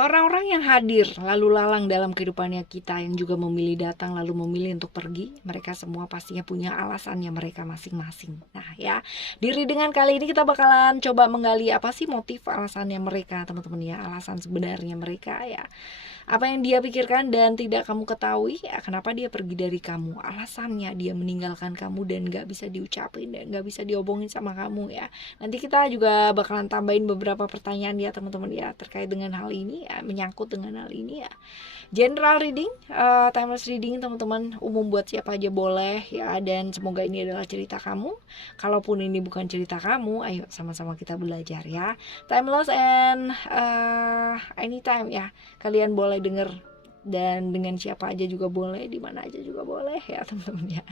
Orang-orang yang hadir lalu lalang dalam kehidupannya kita, yang juga memilih datang lalu memilih untuk pergi, mereka semua pastinya punya alasannya mereka masing-masing. Nah ya, di readingan kali ini kita bakalan coba menggali apa sih motif alasannya mereka, teman-teman ya, alasan sebenarnya mereka ya, apa yang dia pikirkan dan tidak kamu ketahui ya, kenapa dia pergi dari kamu, alasannya dia meninggalkan kamu dan gak bisa diucapin dan gak bisa diobongin sama kamu ya. Nanti kita juga bakalan tambahin beberapa pertanyaan ya teman-teman ya, terkait dengan hal ini ya, menyangkut dengan hal ini ya. General reading, timeless reading teman-teman, umum buat siapa aja boleh ya, dan semoga ini adalah cerita kamu. Kalaupun ini bukan cerita kamu, ayo sama-sama kita belajar ya. Timeless and anytime ya, kalian boleh denger dan dengan siapa aja juga boleh, di mana aja juga boleh ya teman-teman ya.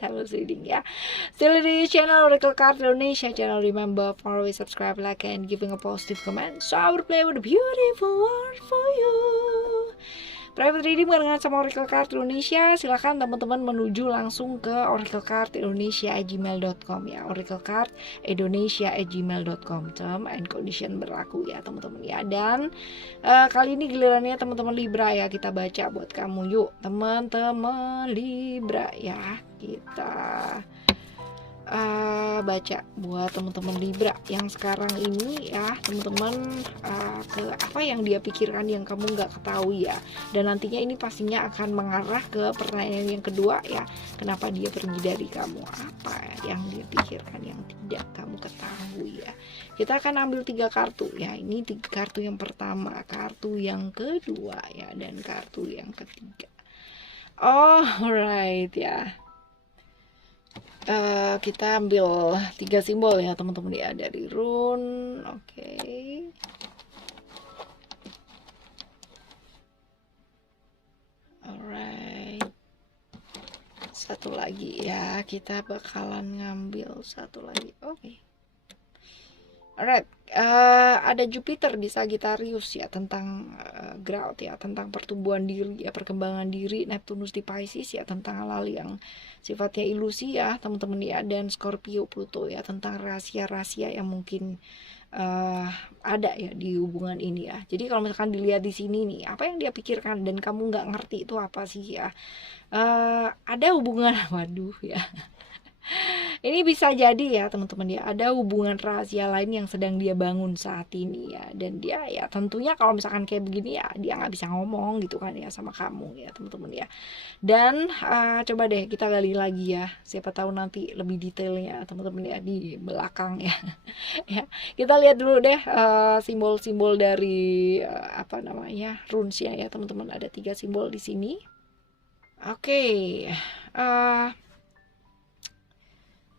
Timeless reading ya. Still di channel Oracle Card Indonesia channel. Remember, follow, subscribe, like, and giving a positive comment, so I will play with a beautiful word for you. Private reading barengan sama Oracle Card Indonesia, silahkan teman-teman menuju langsung ke oraclecardindonesia@gmail.com ya. oraclecardindonesia@gmail.com. Term and condition berlaku ya teman-teman ya. Dan kali ini gilirannya teman-teman Libra ya, kita baca buat kamu yuk teman-teman Libra ya. Kita baca buat teman-teman Libra yang sekarang ini ya teman-teman, ke apa yang dia pikirkan yang kamu nggak ketahui ya, dan nantinya ini pastinya akan mengarah ke pertanyaan yang kedua ya, kenapa dia pergi dari kamu, apa yang dia pikirkan yang tidak kamu ketahui ya. Kita akan ambil 3 kartu ya, ini 3 kartu yang pertama, kartu yang kedua ya, dan kartu yang ketiga. Alright ya. Kita ambil 3 simbol ya teman-teman ya, dari rune. Oke. Alright. Satu lagi ya, kita bakalan ngambil satu lagi. Oke. Alright, ada Jupiter di Sagittarius ya, tentang growth ya, tentang pertumbuhan diri ya, perkembangan diri. Neptunus di Pisces ya, tentang hal-hal yang sifatnya ilusi ya teman-teman ya, dan Scorpio Pluto ya, tentang rahasia-rahasia yang mungkin ada ya di hubungan ini ya. Jadi kalau misalkan dilihat di sini nih, apa yang dia pikirkan dan kamu nggak ngerti itu apa sih ya, ada hubungan waduh ya. Ini bisa jadi ya teman-teman ya, ada hubungan rahasia lain yang sedang dia bangun saat ini ya, dan dia ya tentunya kalau misalkan kayak begini ya, dia nggak bisa ngomong gitu kan ya sama kamu ya teman-teman ya. Dan coba deh kita gali lagi ya, siapa tahu nanti lebih detailnya teman-teman ya di belakang ya. Ya, kita lihat dulu deh simbol-simbol dari apa namanya, runes ya teman-teman. Ada 3 simbol di sini. Oke.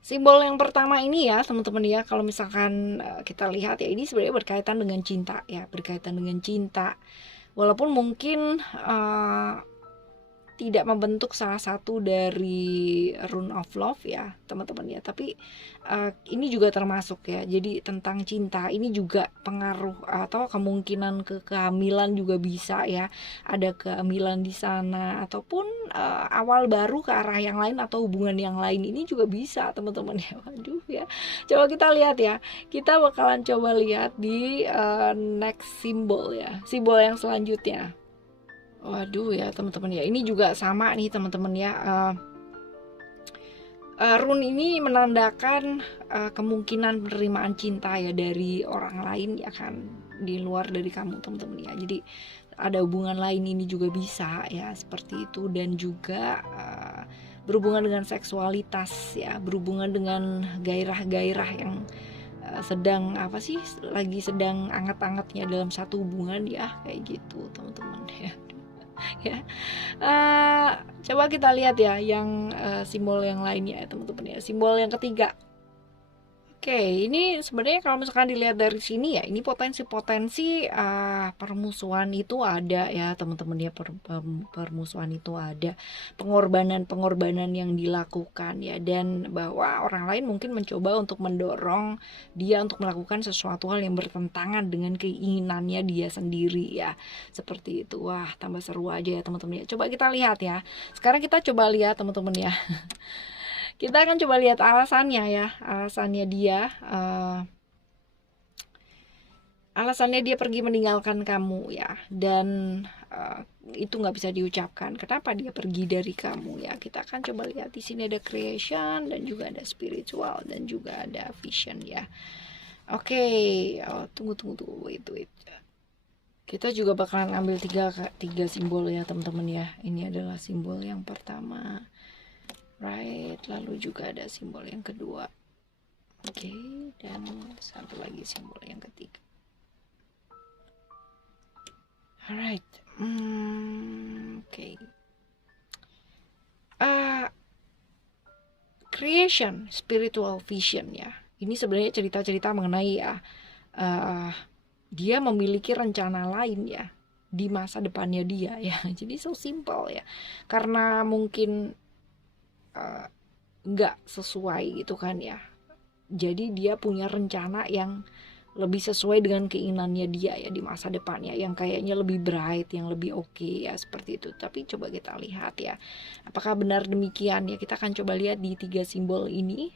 Simbol yang pertama ini ya teman-teman ya, kalau misalkan kita lihat ya, ini sebenarnya berkaitan dengan cinta ya, berkaitan dengan cinta. Walaupun mungkin tidak membentuk salah satu dari rune of love ya teman-teman ya, tapi ini juga termasuk ya, jadi tentang cinta. Ini juga pengaruh atau kemungkinan ke kehamilan juga bisa ya, ada kehamilan di sana, ataupun awal baru ke arah yang lain atau hubungan yang lain, ini juga bisa teman-teman ya. Waduh ya, coba kita lihat ya, kita bakalan coba lihat di next symbol ya, simbol yang selanjutnya. Waduh ya teman-teman ya, ini juga sama nih teman-teman ya. Rune ini menandakan kemungkinan penerimaan cinta ya dari orang lain ya kan, di luar dari kamu teman-teman ya. Jadi ada hubungan lain, ini juga bisa ya seperti itu. Dan juga berhubungan dengan seksualitas ya, berhubungan dengan gairah-gairah yang sedang apa sih, lagi sedang anget-angetnya dalam satu hubungan ya, kayak gitu teman-teman ya. Ya, coba kita lihat ya yang simbol yang lainnya ya teman-teman ya, simbol yang ketiga. Oke, ini sebenarnya kalau misalkan dilihat dari sini ya, ini potensi-potensi permusuhan itu ada ya teman-teman ya, permusuhan itu ada, pengorbanan-pengorbanan yang dilakukan ya, dan bahwa orang lain mungkin mencoba untuk mendorong dia untuk melakukan sesuatu hal yang bertentangan dengan keinginannya dia sendiri ya, seperti itu. Wah, tambah seru aja ya teman-teman ya. Coba kita lihat ya. Sekarang kita coba lihat teman-teman ya. Kita akan coba lihat alasannya ya, alasannya dia alasannya dia pergi meninggalkan kamu ya, dan itu nggak bisa diucapkan kenapa dia pergi dari kamu ya. Kita akan coba lihat di sini ada creation dan juga ada spiritual dan juga ada vision ya. Oke, tunggu wait. Kita juga bakalan ambil tiga simbol ya teman-teman ya. Ini adalah simbol yang pertama, right, lalu juga ada simbol yang kedua, oke, dan satu lagi simbol yang ketiga. Alright, oke. Creation, spiritual vision ya. Ini sebenarnya cerita-cerita mengenai ya, dia memiliki rencana lain ya di masa depannya dia ya. Jadi so simple ya. Karena mungkin nggak sesuai gitu kan ya. Jadi dia punya rencana yang lebih sesuai dengan keinginannya dia ya di masa depannya, yang kayaknya lebih bright, yang lebih oke ya, seperti itu. Tapi coba kita lihat ya, apakah benar demikian ya. Kita akan coba lihat di tiga simbol ini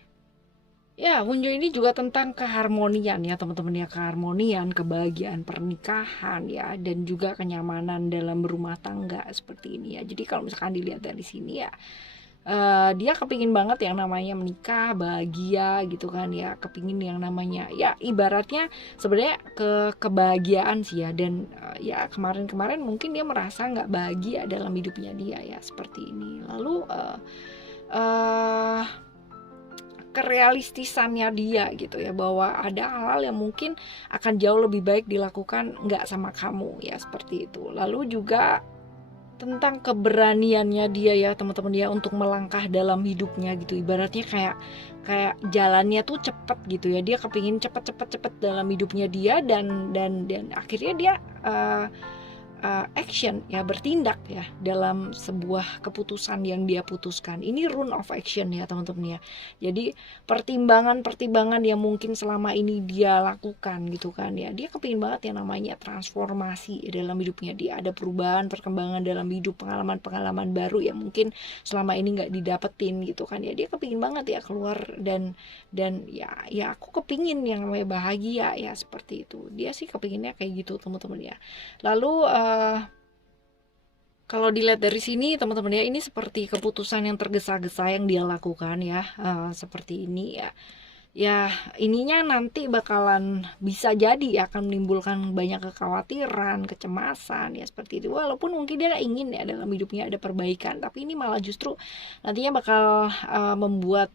ya. Wunjo ini juga tentang keharmonian ya teman-teman ya, keharmonian, kebahagiaan pernikahan ya, dan juga kenyamanan dalam berumah tangga seperti ini ya. Jadi kalau misalkan dilihat dari sini ya, dia kepingin banget yang namanya menikah, bahagia gitu kan ya, kepingin yang namanya ya ibaratnya sebenarnya kebahagiaan sih ya. Dan ya kemarin mungkin dia merasa nggak bahagia dalam hidupnya dia ya, seperti ini. Lalu kerealistisannya dia gitu ya, bahwa ada hal-hal yang mungkin akan jauh lebih baik dilakukan nggak sama kamu ya, seperti itu. Lalu juga tentang keberaniannya dia ya teman-teman ya, untuk melangkah dalam hidupnya gitu. Ibaratnya kayak jalannya tuh cepet gitu ya, dia kepingin cepet dalam hidupnya dia, dan akhirnya dia action ya, bertindak ya dalam sebuah keputusan yang dia putuskan. Ini rune of action ya teman-teman ya. Jadi pertimbangan yang mungkin selama ini dia lakukan gitu kan ya, dia kepingin banget yang namanya transformasi dalam hidupnya dia. Ada perubahan, perkembangan dalam hidup, pengalaman baru yang mungkin selama ini nggak didapetin gitu kan ya. Dia kepingin banget ya keluar, dan ya aku kepingin yang namanya bahagia ya, seperti itu. Dia sih kepinginnya kayak gitu teman-teman ya. Lalu kalau dilihat dari sini teman-teman ya, ini seperti keputusan yang tergesa-gesa yang dia lakukan ya, seperti ini ya. Ya ininya nanti bakalan bisa jadi akan menimbulkan banyak kekhawatiran, kecemasan ya, seperti itu. Walaupun mungkin dia ingin ya dalam hidupnya ada perbaikan, tapi ini malah justru nantinya bakal membuat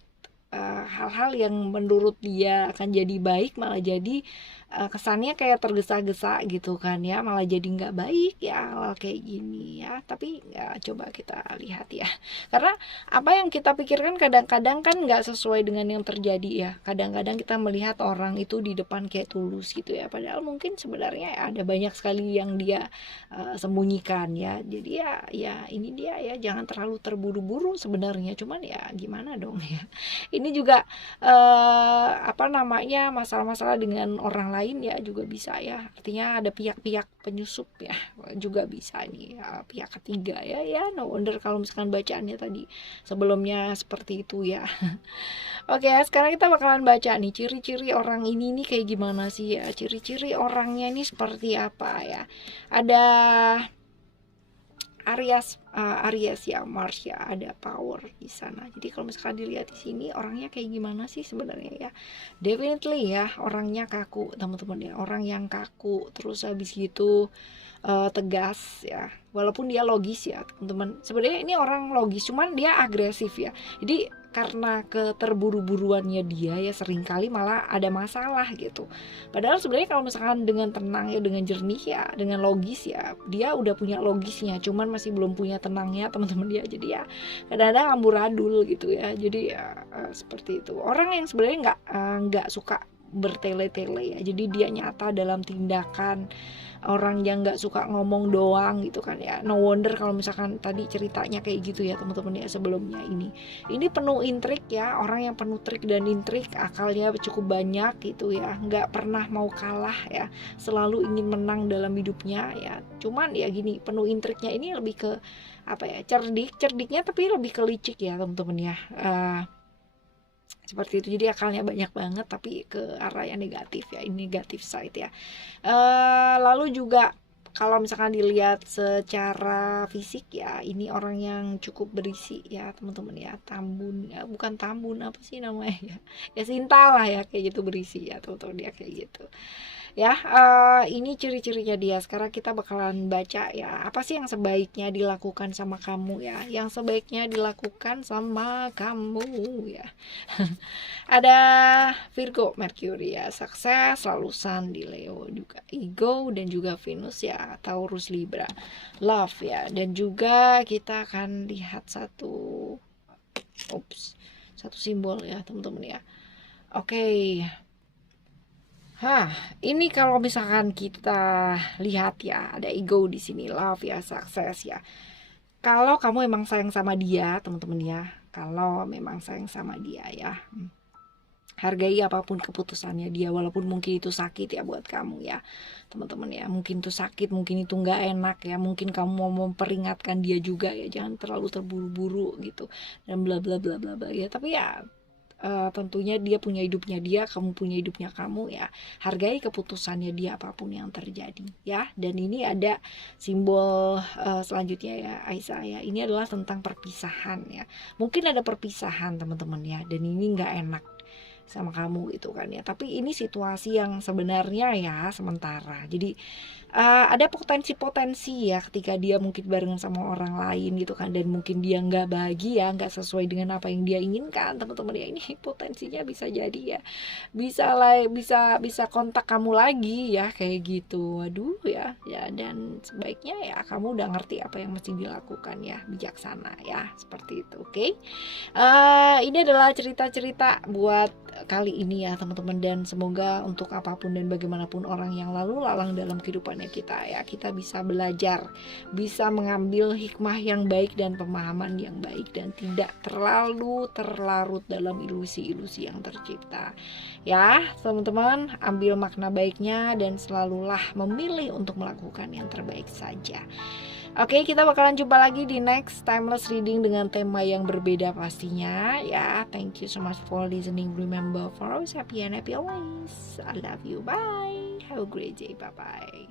hal-hal yang menurut dia akan jadi baik malah jadi kesannya kayak tergesa-gesa gitu kan ya, malah jadi nggak baik ya hal kayak gini ya. Tapi ya coba kita lihat ya, karena apa yang kita pikirkan kadang-kadang kan nggak sesuai dengan yang terjadi ya. Kadang-kadang kita melihat orang itu di depan kayak tulus gitu ya, padahal mungkin sebenarnya ada banyak sekali yang dia sembunyikan ya. Jadi ya ini dia ya, jangan terlalu terburu-buru sebenarnya, cuman ya gimana dong ya. Ini juga masalah-masalah dengan orang lain ya juga bisa ya. Artinya ada pihak-pihak penyusup ya juga bisa nih ya, pihak ketiga ya. No wonder kalau misalkan bacaannya tadi sebelumnya seperti itu ya. Oke, sekarang kita bakalan baca nih ciri-ciri orang ini nih kayak gimana sih ya. Ciri-ciri orangnya ini seperti apa ya. Ada Aries ya, Mars ya, ada power di sana. Jadi kalau misalkan dilihat di sini orangnya kayak gimana sih sebenarnya ya? Definitely ya, orangnya kaku teman-teman ya, orang yang kaku, terus habis gitu tegas ya. Walaupun dia logis ya teman-teman. Sebenarnya ini orang logis, cuman dia agresif ya. Jadi karena keterburu-buruannya dia ya, seringkali malah ada masalah gitu. Padahal sebenarnya kalau misalkan dengan tenang ya, dengan jernih ya, dengan logis ya, dia udah punya logisnya, cuman masih belum punya tenangnya teman-teman dia. Jadi ya kadang-kadang amburadul gitu ya. Jadi ya seperti itu. Orang yang sebenarnya nggak suka bertele-tele ya. Jadi dia nyata dalam tindakan, orang yang nggak suka ngomong doang gitu kan ya. No wonder kalau misalkan tadi ceritanya kayak gitu ya teman-teman ya sebelumnya. Ini penuh intrik ya, orang yang penuh trik dan intrik, akalnya cukup banyak gitu ya, nggak pernah mau kalah ya, selalu ingin menang dalam hidupnya ya. Cuman ya gini, penuh intriknya ini lebih ke cerdiknya tapi lebih ke licik ya teman-teman ya. seperti itu. Jadi akalnya banyak banget tapi ke arah yang negatif ya, ini negatif side ya. Lalu juga kalau misalkan dilihat secara fisik ya, ini orang yang cukup berisi ya teman-teman ya. Tambun ya, bukan Tambun, apa sih namanya ya, ya Sinta lah ya, kayak gitu, berisi ya teman-teman, dia kayak gitu ya. Ini ciri-cirinya dia. Sekarang kita bakalan baca ya, apa sih yang sebaiknya dilakukan sama kamu ya, yang sebaiknya dilakukan sama kamu ya. Ada Virgo, Mercury ya, sukses, lalu Sun di Leo, juga ego, dan juga Venus ya, Taurus, Libra, love ya. Dan juga kita akan lihat satu simbol ya teman-teman ya. Oke. Ini kalau misalkan kita lihat ya, ada ego di sini, love ya, sukses ya. Kalau kamu emang sayang sama dia, teman-teman ya, kalau memang sayang sama dia ya, hargai apapun keputusannya dia, walaupun mungkin itu sakit ya buat kamu ya, teman-teman ya. Mungkin itu sakit, mungkin itu nggak enak ya, mungkin kamu mau memperingatkan dia juga ya, jangan terlalu terburu-buru gitu dan bla bla bla bla bla ya. Tapi ya tentunya dia punya hidupnya dia, kamu punya hidupnya kamu ya. Hargai keputusannya dia apapun yang terjadi ya. Dan ini ada simbol selanjutnya ya, Aisyah ya. Ini adalah tentang perpisahan ya. Mungkin ada perpisahan teman-teman ya, dan ini nggak enak sama kamu gitu kan ya. Tapi ini situasi yang sebenarnya ya sementara. Jadi ada potensi-potensi ya ketika dia mungkin barengan sama orang lain gitu kan, dan mungkin dia nggak bahagia, nggak sesuai dengan apa yang dia inginkan teman-teman ya. Ini potensinya bisa jadi ya, bisa kontak kamu lagi ya, kayak gitu. Waduh ya, dan sebaiknya ya kamu udah ngerti apa yang mesti dilakukan ya, bijaksana ya, seperti itu. Oke. Ini adalah cerita-cerita buat kali ini ya teman-teman, dan semoga untuk apapun dan bagaimanapun orang yang lalu lalang dalam kehidupannya kita ya, kita bisa belajar, bisa mengambil hikmah yang baik dan pemahaman yang baik, dan tidak terlalu terlarut dalam ilusi-ilusi yang tercipta ya teman-teman. Ambil makna baiknya dan selalulah memilih untuk melakukan yang terbaik saja. Oke, kita bakalan jumpa lagi di next timeless reading dengan tema yang berbeda pastinya ya. Thank you so much for listening. Remember, for always happy and happy always. I love you. Bye. Have a great day. Bye bye.